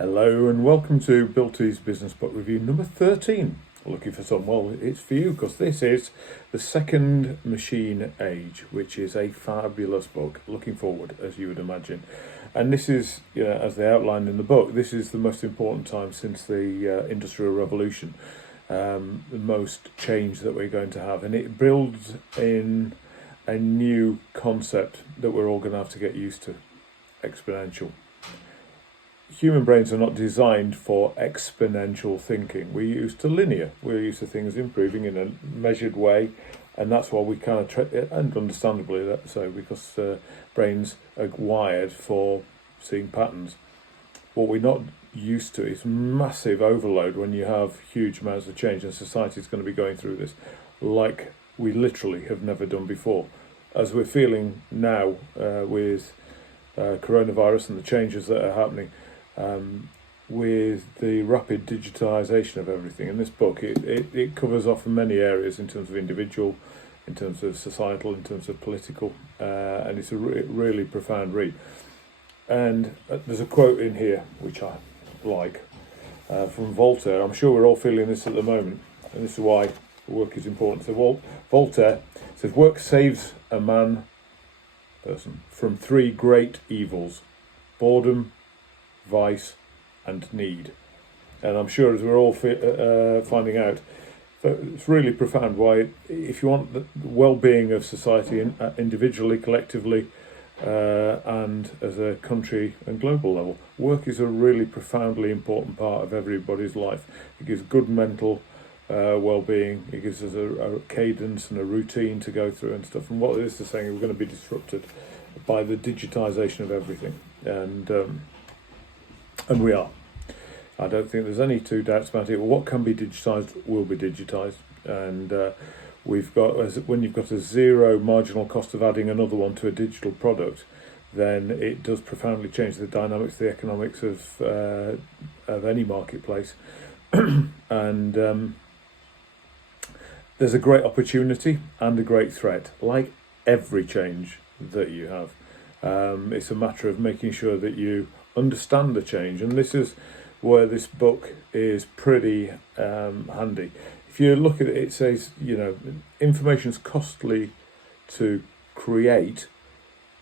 Hello and welcome to Bilty's Business Book Review number 13. Looking for some? Well, it's for you because this is The Second Machine Age, which is a fabulous book, looking forward, as you would imagine. And this is, as they outlined in the book, this is the most important time since the Industrial Revolution, the most change that we're going to have. And it builds in a new concept that we're all going to have to get used to, exponential. Human brains are not designed for exponential thinking. We're used to linear. We're used to things improving in a measured way, and that's why we kind of, and understandably that's so, because brains are wired for seeing patterns. What we're not used to is massive overload when you have huge amounts of change, and society is going to be going through this like we literally have never done before. As we're feeling now with coronavirus and the changes that are happening, with the rapid digitisation of everything. In this book, it covers off many areas in terms of individual, in terms of societal, in terms of political, and it's a really profound read. And there's a quote in here which I like from Voltaire. I'm sure we're all feeling this at the moment, and this is why work is important. So Voltaire says, "Work saves a person from three great evils: boredom, vice and need." And I'm sure, as we're all finding out, it's really profound why, if you want the well-being of society individually, collectively, and as a country and global level, work is a really profoundly important part of everybody's life. It gives good mental well-being. It gives us a cadence and a routine to go through and stuff. And what this is saying, we're going to be disrupted by the digitisation of everything, and we are. I don't think there's any two doubts about it. What can be digitised will be digitised, and we've got, when you've got a zero marginal cost of adding another one to a digital product, then it does profoundly change the dynamics, the economics of any marketplace. And there's a great opportunity and a great threat, like every change that you have. It's a matter of making sure that you understand the change, and this is where this book is pretty handy. If you look at it, it says, information's costly to create,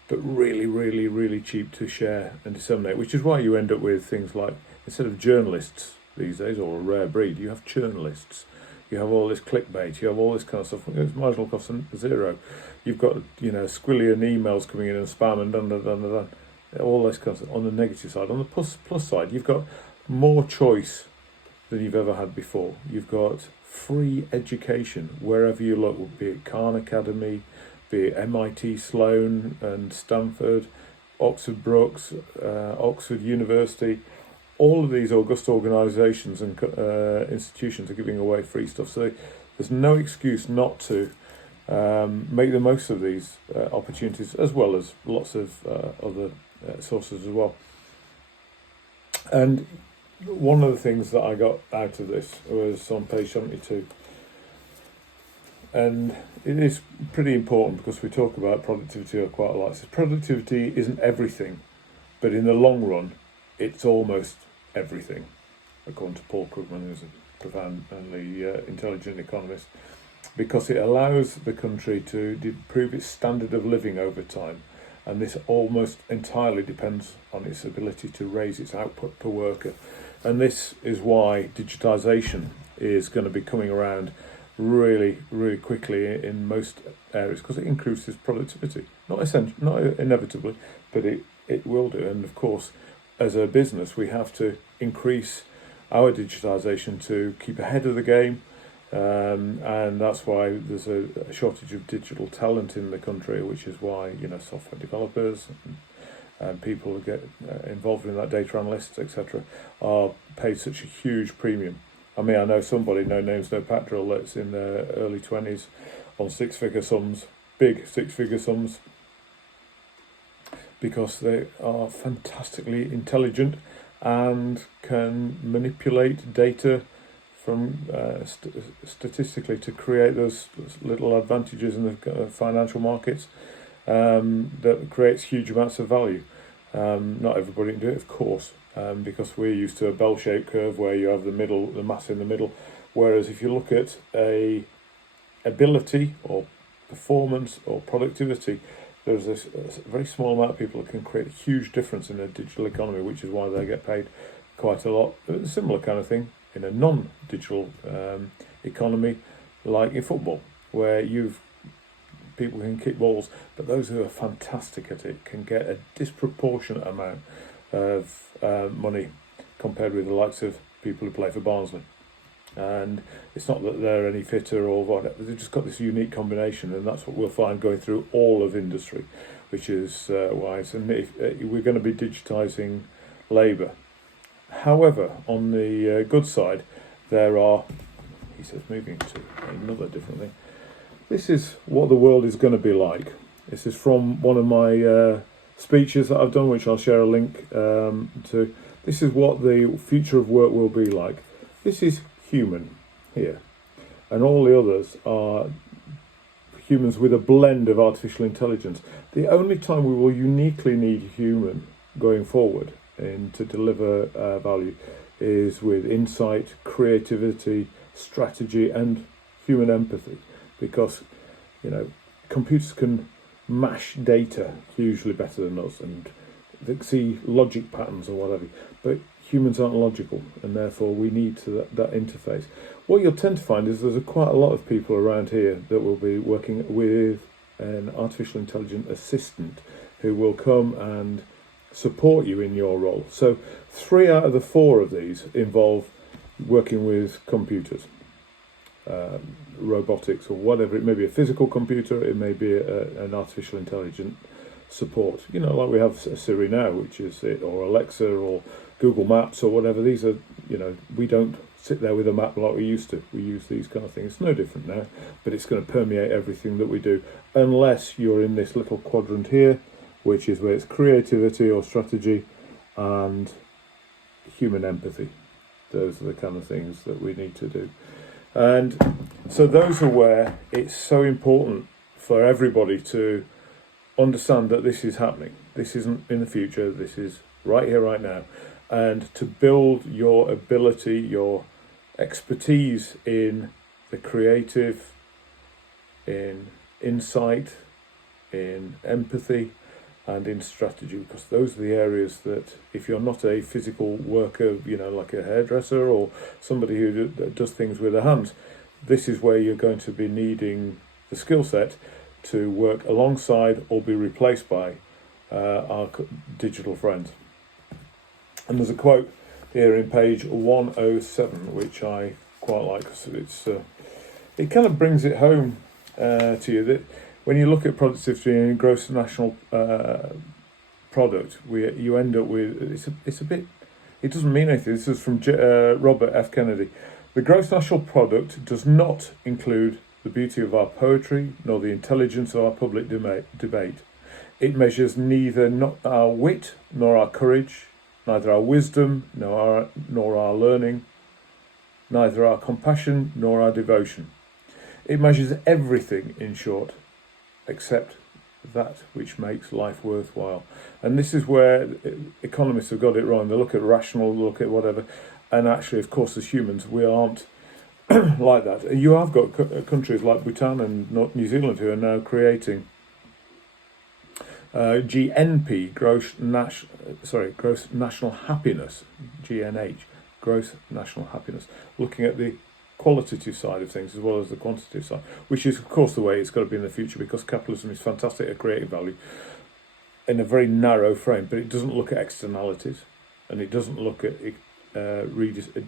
but really, really, really cheap to share and disseminate, which is why you end up with things like, instead of journalists these days, or a rare breed, you have journalists. You have all this clickbait, you have all this kind of stuff. It's marginal cost zero. You've got, squillion emails coming in and spam and dun. All this kind of stuff on the negative side. On the plus side, you've got more choice than you've ever had before. You've got free education wherever you look, be it Khan Academy, be it MIT, Sloan and Stanford, Oxford Brookes, Oxford University. All of these august organisations and institutions are giving away free stuff. So there's no excuse not to make the most of these opportunities, as well as lots of other sources as well. And one of the things that I got out of this was on page 72. And it is pretty important because we talk about productivity quite a lot. It says productivity isn't everything, but in the long run, it's almost everything, according to Paul Krugman, who's a profoundly intelligent economist, because it allows the country to improve its standard of living over time. And this almost entirely depends on its ability to raise its output per worker. And this is why digitisation is going to be coming around really, really quickly in most areas, because it increases productivity. Not inevitably, but it will do. And of course, as a business, we have to increase our digitisation to keep ahead of the game. And that's why there's a shortage of digital talent in the country, which is why software developers and people who get involved in that, data analysts, etc., are paid such a huge premium. I mean, I know somebody, no names, no patrol, that's in their early 20s on six-figure sums, big six-figure sums, because they are fantastically intelligent and can manipulate data from statistically to create those little advantages in the financial markets that creates huge amounts of value. Not everybody can do it, of course, because we're used to a bell-shaped curve where you have the mass in the middle. Whereas if you look at a ability or performance or productivity, there's a very small amount of people that can create a huge difference in a digital economy, which is why they get paid quite a lot. A similar kind of thing in a non-digital economy, like in football, where people can kick balls, but those who are fantastic at it can get a disproportionate amount of money compared with the likes of people who play for Barnsley. And it's not that they're any fitter or whatever, they've just got this unique combination, and that's what we'll find going through all of industry, which is wise. And we're going to be digitising labour. However, on the good side, there are, he says, moving to another different thing. This is what the world is going to be like. This is from one of my speeches that I've done, which I'll share a link to. This is what the future of work will be like. This is human here, and all the others are humans with a blend of artificial intelligence. The only time we will uniquely need human going forward and to deliver value is with insight, creativity, strategy, and human empathy, because computers can mash data hugely better than us, and they see logic patterns or whatever, but humans aren't logical, and therefore we need that interface. What you'll tend to find is there's quite a lot of people around here that will be working with an artificial intelligent assistant who will come and support you in your role. So 3 out of the 4 of these involve working with computers, robotics or whatever. It may be a physical computer, it may be an artificial intelligent support, like we have Siri now, which is it, or Alexa or Google Maps or whatever. These are, we don't sit there with a map like we used to. We use these kind of things. It's no different now, but it's going to permeate everything that we do, unless you're in this little quadrant here, which is where it's creativity or strategy and human empathy. Those are the kind of things that we need to do. And so those are where it's so important for everybody to understand that this is happening. This isn't in the future, this is right here, right now. And to build your ability, your expertise in the creative, in insight, in empathy, and in strategy, because those are the areas that, if you're not a physical worker, like a hairdresser or somebody who does things with their hands, this is where you're going to be needing the skill set to work alongside or be replaced by our digital friends. And there's a quote here in page 107, which I quite like, because it kind of brings it home to you that when you look at productivity and gross national product, you end up with, it's a bit, it doesn't mean anything. This is from Robert F. Kennedy. The gross national product does not include the beauty of our poetry, nor the intelligence of our public debate. It measures neither our wit nor our courage, neither our wisdom nor our learning, neither our compassion nor our devotion. It measures everything, in short, except that which makes life worthwhile. And this is where economists have got it wrong. They look at rational, look at whatever, and actually, of course, as humans, we aren't like that. You have got countries like Bhutan and New Zealand who are now creating GNP, gross national happiness, GNH, gross national happiness, looking at the qualitative side of things as well as the quantitative side, which is, of course, the way it's got to be in the future, because capitalism is fantastic at creating value in a very narrow frame, but it doesn't look at externalities, and it doesn't look at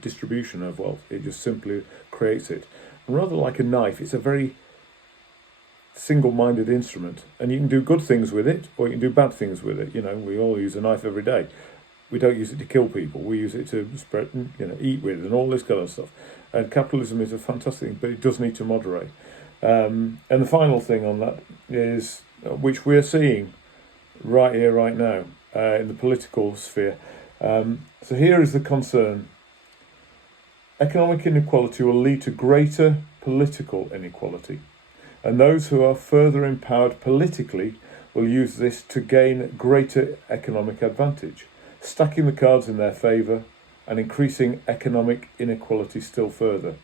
distribution of wealth. It just simply creates it. And rather like a knife, it's a very single-minded instrument, and you can do good things with it or you can do bad things with it. We all use a knife every day. We don't use it to kill people, we use it to spread, eat with, and all this kind of stuff. And capitalism is a fantastic thing, but it does need to moderate. And the final thing on that is, which we're seeing right here, right now, in the political sphere. So here is the concern. Economic inequality will lead to greater political inequality, and those who are further empowered politically will use this to gain greater economic advantage, stacking the cards in their favour and increasing economic inequality still further.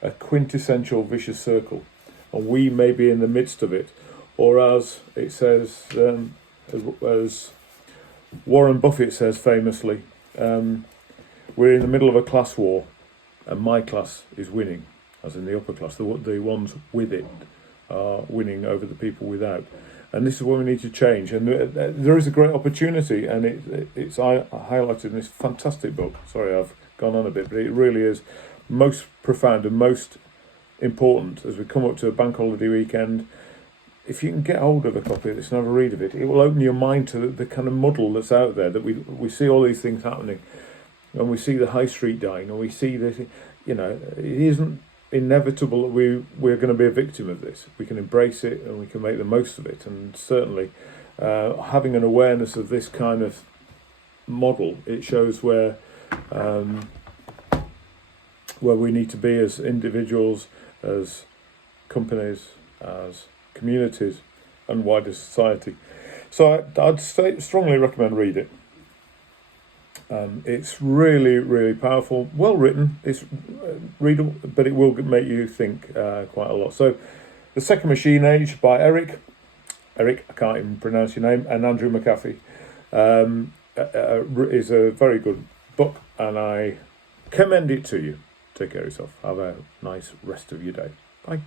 A quintessential vicious circle, and we may be in the midst of it, or as it says, as Warren Buffett says famously, we're in the middle of a class war, and my class is winning, as in the upper class. The ones with it are winning over the people without. And this is what we need to change. And there is a great opportunity, and it's highlighted in this fantastic book. Sorry, I've gone on a bit, but it really is most profound and most important as we come up to a bank holiday weekend. If you can get hold of a copy of this and have a read of it, it will open your mind to the kind of muddle that's out there, that we see all these things happening, and we see the high street dying, and we see this, it isn't inevitable that we're going to be a victim of this. We can embrace it and we can make the most of it, and certainly having an awareness of this kind of model, it shows where we need to be as individuals, as companies, as communities and wider society. So I'd strongly recommend read it. It's really, really powerful, well written. It's readable, but it will make you think quite a lot. So, The Second Machine Age by Erik, I can't even pronounce your name, and Andrew McAfee, is a very good book, and I commend it to you. Take care of yourself. Have a nice rest of your day. Bye.